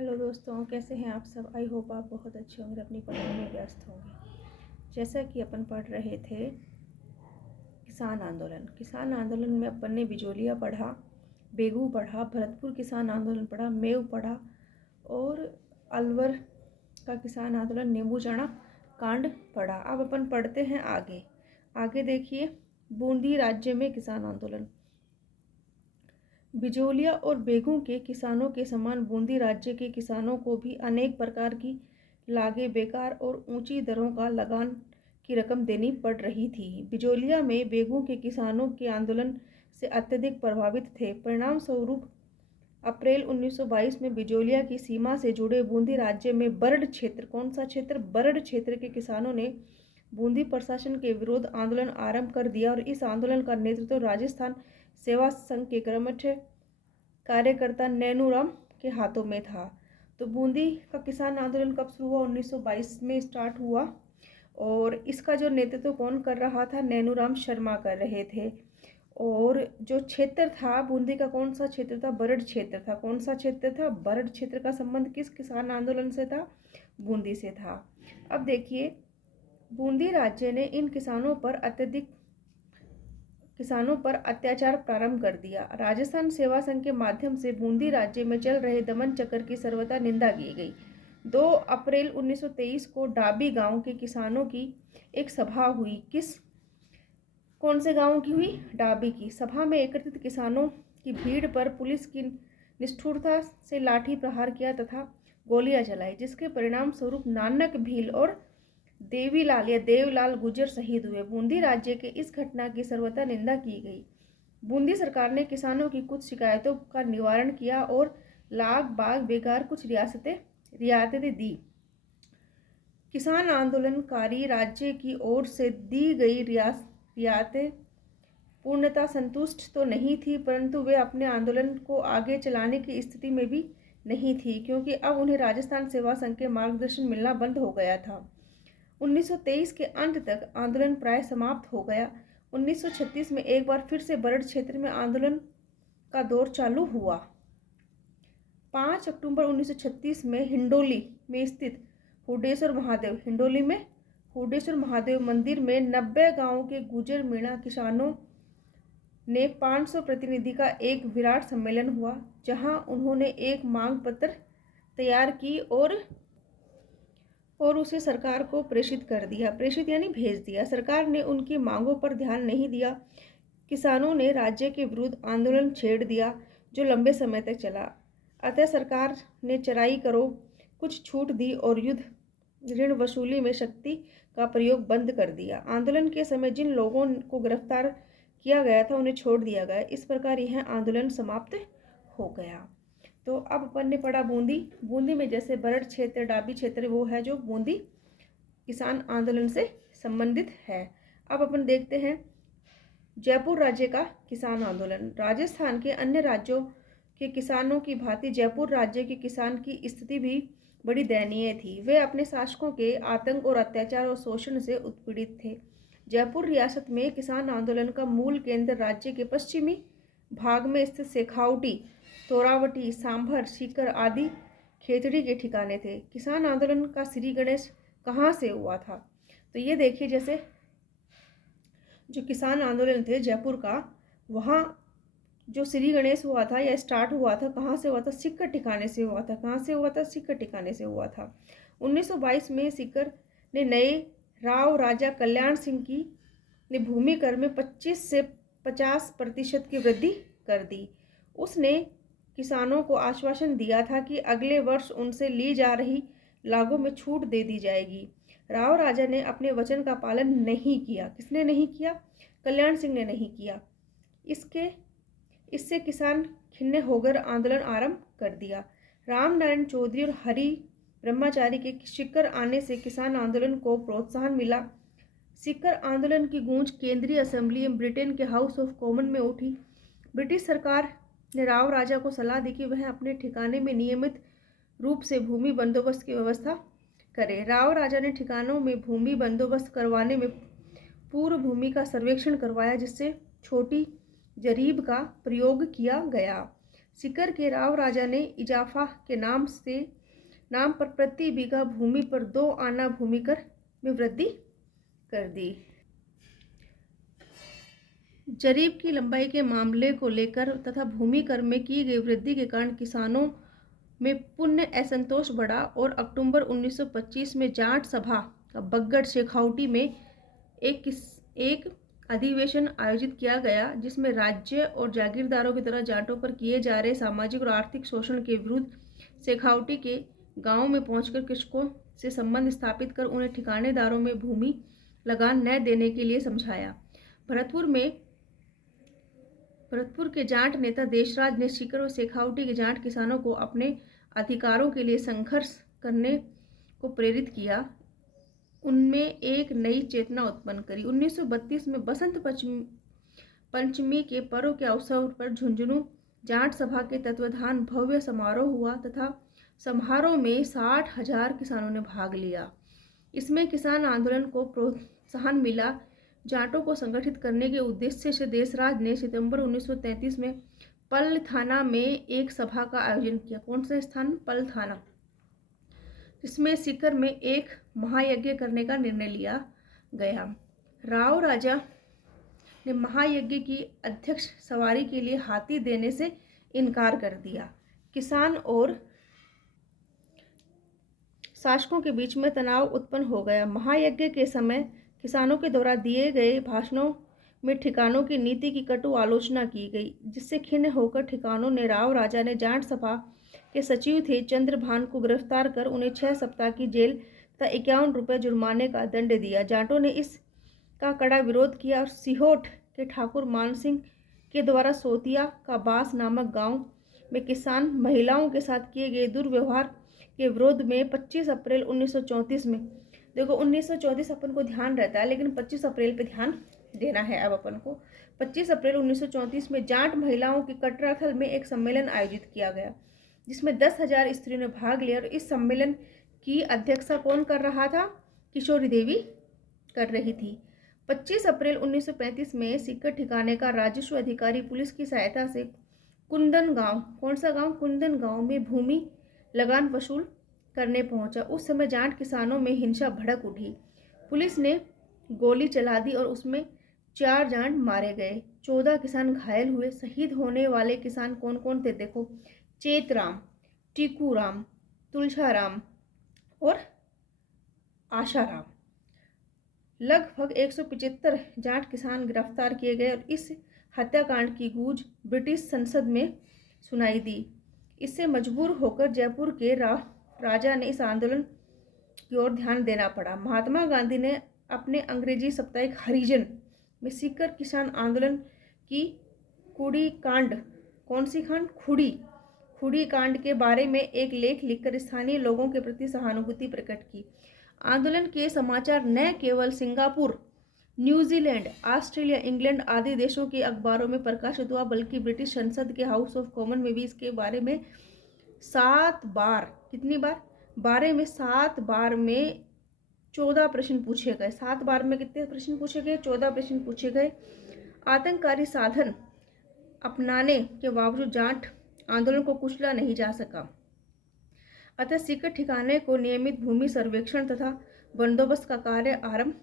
Hello दोस्तों, कैसे हैं आप सब। आई होप आप बहुत अच्छे होंगे, अपनी पढ़ाई में व्यस्त होंगे। जैसा कि अपन पढ़ रहे थे किसान आंदोलन में अपन ने बिजोलिया पढ़ा, बेगू पढ़ा, भरतपुर किसान आंदोलन पढ़ा, मेव पढ़ा और अलवर का किसान आंदोलन, नींबू चढ़ा कांड पढ़ा। अब अपन पढ़ते हैं आगे देखिए, बूंदी राज्य में किसान आंदोलन। बिजोलिया और बेगू के किसानों के समान बूंदी राज्य के किसानों को भी अनेक प्रकार की लागें, बेकार और ऊंची दरों का लगान की रकम देनी पड़ रही थी। बिजोलिया में बेगू के किसानों के आंदोलन से अत्यधिक प्रभावित थे। परिणाम स्वरूप अप्रैल 1922 में बिजोलिया की सीमा से जुड़े बूंदी राज्य में बरड क्षेत्र, कौन सा क्षेत्र, बरड क्षेत्र के किसानों ने बूंदी प्रशासन के विरोध आंदोलन आरंभ कर दिया और इस आंदोलन का नेतृत्व राजस्थान सेवा संघ के कर्मठ कार्यकर्ता नैनूराम के हाथों में था। तो बूंदी का किसान आंदोलन कब शुरू हुआ? 1922 में स्टार्ट हुआ और इसका जो नेतृत्व कौन कर रहा था? नैनूराम शर्मा कर रहे थे। और जो क्षेत्र था बूंदी का, कौन सा क्षेत्र था? बरड क्षेत्र था। कौन सा क्षेत्र था? बरड क्षेत्र का संबंध किस किसान आंदोलन से था? बूंदी से था। अब देखिए, बूंदी राज्य ने इन किसानों पर अत्याचार प्रारंभ कर दिया। राजस्थान सेवा संघ के माध्यम से बूंदी राज्य में चल रहे दमन चक्र की सर्वथा निंदा की गई। 2 अप्रैल 1923 को डाबी गांव के किसानों की एक सभा हुई। कौन से गांव की हुई? डाबी की। सभा में एकत्रित किसानों की भीड़ पर पुलिस की निष्ठुरता से लाठी प्रहार किया तथा गोलियां चलाई, जिसके परिणाम स्वरूप नानक भील और देवलाल गुर्जर शहीद हुए। बूंदी राज्य के इस घटना की सर्वथा निंदा की गई। बूंदी सरकार ने किसानों की कुछ शिकायतों का निवारण किया और लाग बाग बेकार कुछ रियायतें दी। किसान आंदोलनकारी राज्य की ओर से दी गई रियायतें पूर्णतः संतुष्ट तो नहीं थी, परंतु वे अपने आंदोलन को आगे चलाने की स्थिति में भी नहीं थी, क्योंकि अब उन्हें राजस्थान सेवा संघ के मार्गदर्शन मिलना बंद हो गया था। 1923 के अंत तक आंदोलन प्राय समाप्त हो गया। 1936 में एक बार फिर से बरड क्षेत्र में आंदोलन का दौर चालू हुआ। 5 अक्टूबर 1936 में हिंडोली में स्थित हिंडोली में हुडेश्वर महादेव मंदिर में 90 गांव के गुजर मीणा किसानों ने 500 प्रतिनिधि का एक विराट सम्मेलन हुआ, जहां उन्होंने एक मांग पत्र तैयार की और उसे सरकार को प्रेषित कर दिया। प्रेषित यानी भेज दिया। सरकार ने उनकी मांगों पर ध्यान नहीं दिया। किसानों ने राज्य के विरुद्ध आंदोलन छेड़ दिया, जो लंबे समय तक चला। अतः सरकार ने चराई करो कुछ छूट दी और युद्ध ऋण वसूली में शक्ति का प्रयोग बंद कर दिया। आंदोलन के समय जिन लोगों को गिरफ्तार किया गया था उन्हें छोड़ दिया गया। इस प्रकार यह आंदोलन समाप्त हो गया। तो अब अपन ने पढ़ा बूंदी में जैसे बरड क्षेत्र, डाबी क्षेत्र, वो है जो बूंदी किसान आंदोलन से संबंधित है। अब अपन देखते हैं जयपुर राज्य का किसान आंदोलन। राजस्थान के अन्य राज्यों के किसानों की भांति जयपुर राज्य के किसान की स्थिति भी बड़ी दयनीय थी। वे अपने शासकों के आतंक और अत्याचार और शोषण से उत्पीड़ित थे। जयपुर रियासत में किसान आंदोलन का मूल केंद्र राज्य के पश्चिमी भाग में स्थित शेखावटी, तोरावटी, सांभर, सीकर आदि खेतड़ी के ठिकाने थे। किसान आंदोलन का श्री गणेश कहाँ से हुआ था? तो ये देखिए, जैसे जो किसान आंदोलन थे जयपुर का, वहाँ जो श्री गणेश हुआ था या स्टार्ट हुआ था, कहाँ से हुआ था? सीकर ठिकाने से हुआ था। कहाँ से हुआ था? सीकर ठिकाने से हुआ था। 1922 में सीकर ने नए राव राजा कल्याण सिंह की ने भूमि कर में 25 से 50% की वृद्धि कर दी। उसने किसानों को आश्वासन दिया था कि अगले वर्ष उनसे ली जा रही लागों में छूट दे दी जाएगी। राव राजा ने अपने वचन का पालन नहीं किया। किसने नहीं किया? कल्याण सिंह ने नहीं किया। इससे किसान खिन्न होकर आंदोलन आरंभ कर दिया। रामनारायण चौधरी और हरि ब्रह्मचारी के सीकर आने से किसान आंदोलन को प्रोत्साहन मिला। सीकर आंदोलन की गूंज केंद्रीय असेंबली में ब्रिटेन के हाउस ऑफ कॉमन में उठी। ब्रिटिश सरकार ने राव राजा को सलाह दी कि वह अपने ठिकाने में नियमित रूप से भूमि बंदोबस्त की व्यवस्था करे। राव राजा ने ठिकानों में भूमि बंदोबस्त करवाने में पूर्व भूमि का सर्वेक्षण करवाया, जिससे छोटी जरीब का प्रयोग किया गया। सीकर के राव राजा ने इजाफा के नाम पर प्रति बीघा भूमि पर 2 आना भूमि कर में वृद्धि कर दी। जरीब की लंबाई के मामले को लेकर तथा भूमि कर में की गई वृद्धि के कारण किसानों में पुण्य असंतोष बढ़ा और अक्टूबर 1925 में जाट सभा का बगड़ शेखावटी में एक अधिवेशन आयोजित किया गया, जिसमें राज्य और जागीरदारों की तरह जाटों पर किए जा रहे सामाजिक और आर्थिक शोषण के विरुद्ध शेखावटी के गांव में पहुंचकर कृषकों से संबंध स्थापित कर उन्हें ठिकानेदारों में भूमि लगान न देने के लिए समझाया। भरतपुर के जाट नेता देशराज ने सीकर और शेखावटी के जाट किसानों को अपने अधिकारों के लिए संघर्ष करने को प्रेरित किया, उनमें एक नई चेतना उत्पन्न करी। 1932 में बसंत पंचमी के पर्व के अवसर पर झुंझुनू जाट सभा के तत्वाधान भव्य समारोह हुआ तथा समारोह में 60,000 किसानों ने भाग लिया। इसमें किसान आंदोलन को प्रोत्साहन मिला। जाटों को संगठित करने के उद्देश्य से देशराज ने सितंबर 1933 में पल थाना में एक सभा का आयोजन किया। कौन सा स्थान? पल थाना, जिसमें सीकर में एक महायज्ञ करने का निर्णय लिया गया। राव राजा ने महायज्ञ की अध्यक्ष सवारी के लिए हाथी देने से इनकार कर दिया। किसान और शासकों के बीच में तनाव उत्पन्न हो गया। महायज्ञ के समय किसानों के द्वारा दिए गए भाषणों में ठिकानों की नीति की कटु आलोचना की गई, जिससे खिन्न होकर ठिकानों ने राव राजा ने जाट सभा के सचिव थे चंद्रभान को गिरफ्तार कर उन्हें 6 सप्ताह की जेल तथा 51 रुपये जुर्माने का दंड दिया। जाटों ने इसका कड़ा विरोध किया और सिहोट के ठाकुर मान सिंह के द्वारा सोतिया का बास नामक गांव में किसान महिलाओं के साथ किए गए दुर्व्यवहार के विरोध में 25 अप्रैल 1934 में, देखो 1934 अपन को ध्यान रहता है लेकिन 25 अप्रैल पे ध्यान देना है अब अपन को। 25 अप्रैल 1934 में जाट महिलाओं के कटराथल में एक सम्मेलन आयोजित किया गया, जिसमें 10,000 स्त्रियों ने भाग लिया और इस सम्मेलन की अध्यक्षता कौन कर रहा था? किशोरी देवी कर रही थी। 25 अप्रैल 1935 में सीकर ठिकाने का राजस्व अधिकारी पुलिस की सहायता से कुंदन गांव, कौन सा गांव? कुंदन गांव में भूमि लगान वसूल करने पहुंचा। उस समय जाट किसानों में हिंसा भड़क उठी। पुलिस ने गोली चला दी और उसमें 4 जाट मारे गए, 14 किसान घायल हुए। शहीद होने वाले किसान कौन कौन थे? देखो, चेतराम, टीकूराम, तुलसाराम और आशाराम। लगभग 175 जाट किसान गिरफ्तार किए गए और इस हत्याकांड की गूंज ब्रिटिश संसद में सुनाई दी। इससे मजबूर होकर जयपुर के राजा ने इस आंदोलन की ओर ध्यान देना पड़ा। महात्मा गांधी ने अपने अंग्रेजी साप्ताहिक हरिजन में सीकर किसान आंदोलन की खुड़ी कांड, कौन सी कांड? खुड़ी कांड के बारे में एक लेख लिखकर स्थानीय लोगों के प्रति सहानुभूति प्रकट की। आंदोलन के समाचार न केवल सिंगापुर, न्यूजीलैंड, ऑस्ट्रेलिया, इंग्लैंड आदि देशों के अखबारों में प्रकाशित हुआ, बल्कि ब्रिटिश संसद के हाउस ऑफ कॉमन में भी इसके बारे में 7 बार, कितनी बार? 12 में 7 बार में 14 प्रश्न पूछे गए। 7 बार में कितने प्रश्न पूछे गए? 14 प्रश्न पूछे गए। आतंककारी साधन अपनाने के बावजूद जाट आंदोलन को कुचला नहीं जा सका। अतः सीकर ठिकाने को नियमित भूमि सर्वेक्षण तथा बंदोबस्त का कार्य आरंभ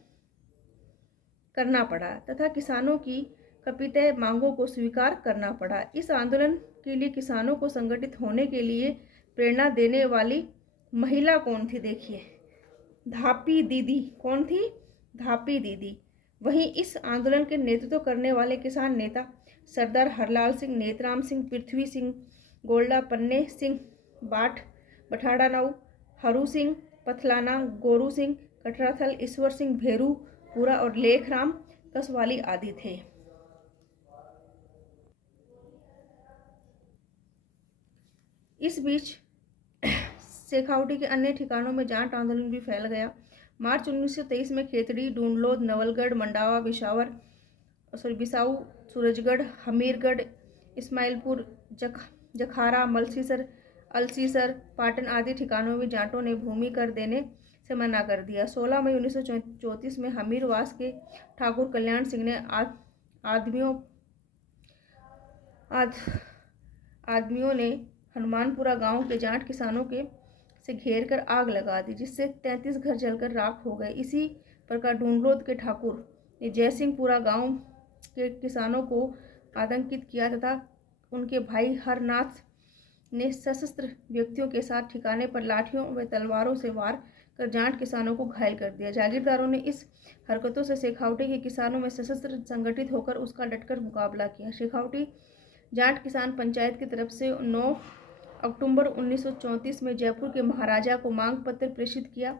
करना पड़ा तथा किसानों की कपितय मांगों को स्वीकार करना पड़ा। इस आंदोलन के लिए किसानों को संगठित होने के लिए प्रेरणा देने वाली महिला कौन थी? देखिए, धापी दीदी। कौन थी? धापी दीदी। वहीं इस आंदोलन के नेतृत्व करने वाले किसान नेता सरदार हरलाल सिंह, नेतराम सिंह, पृथ्वी सिंह, गोल्डा, पन्ने सिंह, बठाड़ा नाऊ, हरू सिंह पथलाना, गोरू सिंह कटराथल, ईश्वर सिंह भेरू पूरा और लेखराम कसवाली आदि थे। इस बीच शेखावटी के अन्य ठिकानों में जाट आंदोलन भी फैल गया। मार्च 1923 में खेतड़ी, डूंडलोद, नवलगढ़, मंडावा, बिसाऊ, सूरजगढ़, हमीरगढ़, इस्माइलपुर, जखारा, मलसीसर, अलसीसर, पाटन आदि ठिकानों में जाटों ने भूमि कर देने से मना कर दिया। 16 मई 1934 में हमीरवास के ठाकुर कल्याण सिंह ने आदमियों ने हनुमानपुरा गांव के जाट किसानों के से घेर कर आग लगा दी, जिससे 33 घर जलकर राख हो गए। इसी प्रकार ढूंढलोद के ठाकुर ने जयसिंहपुरा गांव के किसानों को आतंकित किया तथा उनके भाई हरनाथ ने सशस्त्र व्यक्तियों के साथ ठिकाने पर लाठियों व तलवारों से वार कर जाट किसानों को घायल कर दिया। जागीरदारों ने इस हरकतों से शेखावटी के किसानों में सशस्त्र संगठित होकर उसका डटकर मुकाबला किया। शेखावटी जाट किसान पंचायत की तरफ से 9 अक्टूबर 1934 में जयपुर के महाराजा को मांग पत्र प्रेषित किया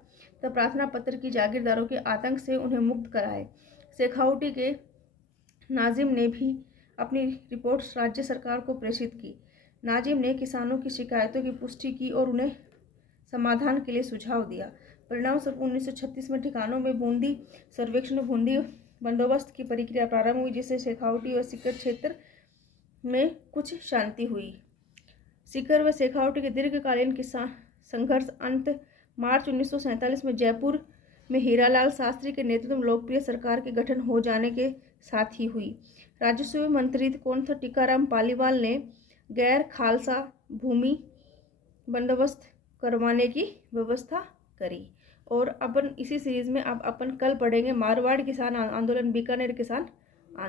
तब प्रार्थना पत्र की जागीरदारों के आतंक से उन्हें मुक्त कराए। शेखावटी के नाजिम ने भी अपनी रिपोर्ट राज्य सरकार को प्रेषित की। नाजिम ने किसानों की शिकायतों की पुष्टि की और उन्हें समाधान के लिए सुझाव दिया। परिणामस्वरूप 1936 में ठिकानों में बूंदी सर्वेक्षण बूंदी बंदोबस्त की प्रक्रिया प्रारंभ हुई, जिससे शेखावटी और सीकर क्षेत्र में कुछ शांति हुई। सीकर व शेखावटी के दीर्घकालीन किसान संघर्ष अंत मार्च 1947 में जयपुर में हीरालाल शास्त्री के नेतृत्व में लोकप्रिय सरकार के गठन हो जाने के साथ ही हुई। राजस्व मंत्री कौन था? टीकाराम पालीवाल ने गैर खालसा भूमि बंदोबस्त करवाने की व्यवस्था करी। और अपन इसी सीरीज में अब अपन कल पढ़ेंगे मारवाड़ किसान आंदोलन, बीकानेर किसान